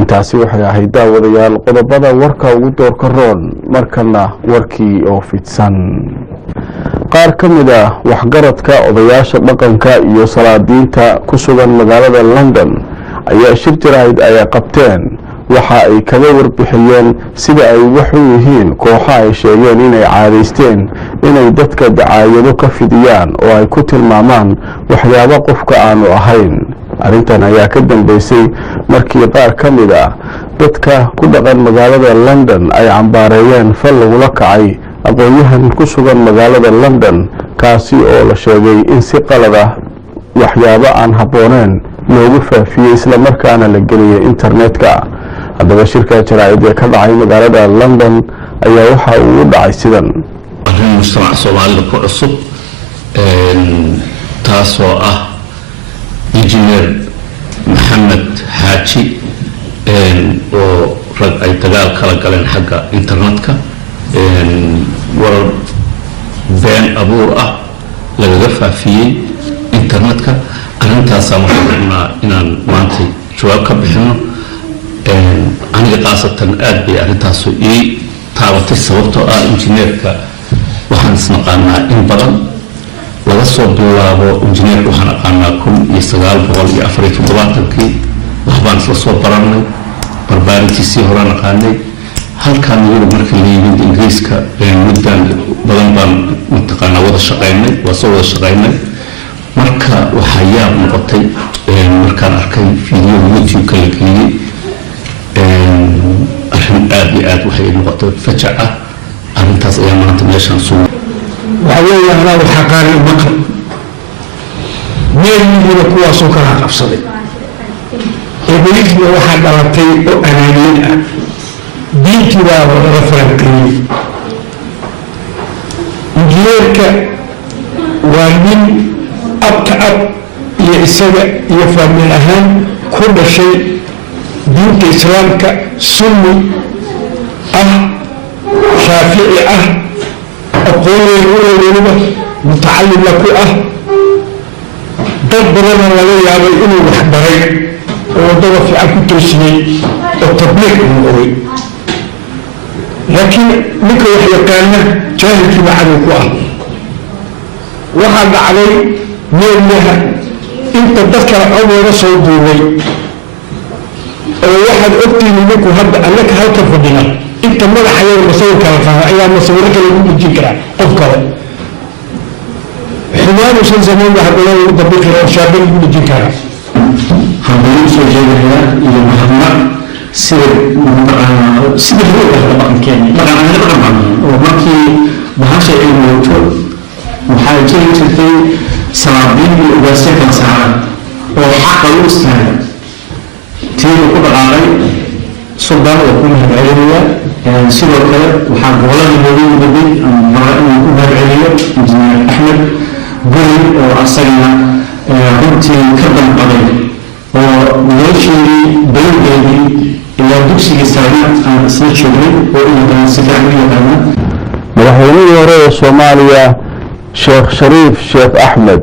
intaasi waxay ahayd daawadayaal qodobada warka ugu doorka roon markana warkii oo fidsan qaar ka mid ah waxgaradka odayaasha dhaqanka iyo salaadiinta ku sugan magaalada London ayaa shir jaraa'id ay qabteen waxa ay kaga warbixiyeen sida ay wax u yihiin kooxo ay sheegeen inay caadaysteen inay dadka dacaayado ka fidiyaan oo ay ku tilmaamaan waxyaabo qofka aanu ahayn arrintan ayaa ka dambeysay markii qaar ka mid ah dadka ku dhaqan magaalada London ay cambaareeyeen fal lagula kacay aqoonyahan ku sugan magaalada London kaasi oo la sheegay in si qalad ah waxyaabo aan habooneen loogu faafiyay isla markaana la geliyay internetka haddaba shirka jaraa'id ee ka dhacay magaalada London ayaa waxa uu u dhacay sidan arrin mujtamaca Soomaalida ku cusub taasoo ah injineer Maxamed Xaaji oo rag ay dagaal kala galeen xagga internetka warar been abuur ah lagaga faafiyay internetka arrintaas aan rabnaa inaan maanta jawaab ka bixino aniga qaasatan aad bay arrintaas ii taabatay sababtoo ah injineerka waxaan isnaqaanaa in badan laga soo bilaabo injineerka waxaan aqaanaa 1974 waxbaan isla soo baranay barbaarintiisii hore naqaanay halkaan iyada marka la yimid ingiriiska muddan badan baan mataqaanaa wada shaqaynay waa soo wada shaqaynay marka waxaa yaab noqotay markaan arkay fiidiyada youtube-ka la geliyey arrin aad iyo aad waxay noqotay fajac ah arrintaas ayaa maanta meeshaan soo وعليه أنا وحقاني المقر مين يقول قوة سكرها قبصدي إبليس واحد رتي أنانية دينتي ورفرنقي إنجيلك ومن أب كأب يسوع يفهم من أهم كل شيء دين الإسلام كسني شافعي أقول له متعلم لك ضد لنا ولا يعمل إنه وحبرين وضرب في أكل تسني التطبيق من قوي لكن لك وحي كان جاهل كما عدوك وهذا علي منها انت تذكر أول رسول دوني واحد أبتي منك وهذا أنك هل تفضلنا انت ما حياه المصور كان ايام مصورك اللي ممكن تجيكرا افكر حمام وسن زمان واحد ولا يطبق الشاب اللي ممكن تجيكرا حضرين سوجينا الى محمد سير سير هو هذا كان طبعا انا طبعا ومركي بهاشه الموتور محاجين تلتي صابين وبسيط ساعه وحق الاستاذ تيرو كبغاي سلطان وكون هبعينية سيرو كلا وحاق غلان المدين بدي مرأيين هبعينية إنجنير أحمد قولي وعصرنا رمتي كردم قضي ونوشي بلوغي إلا دوكسي ساعات عن أسنة شغلي وإلا بنسيطة عملية أنا مدحويني ورئيس صوماليا شيخ شريف شيخ أحمد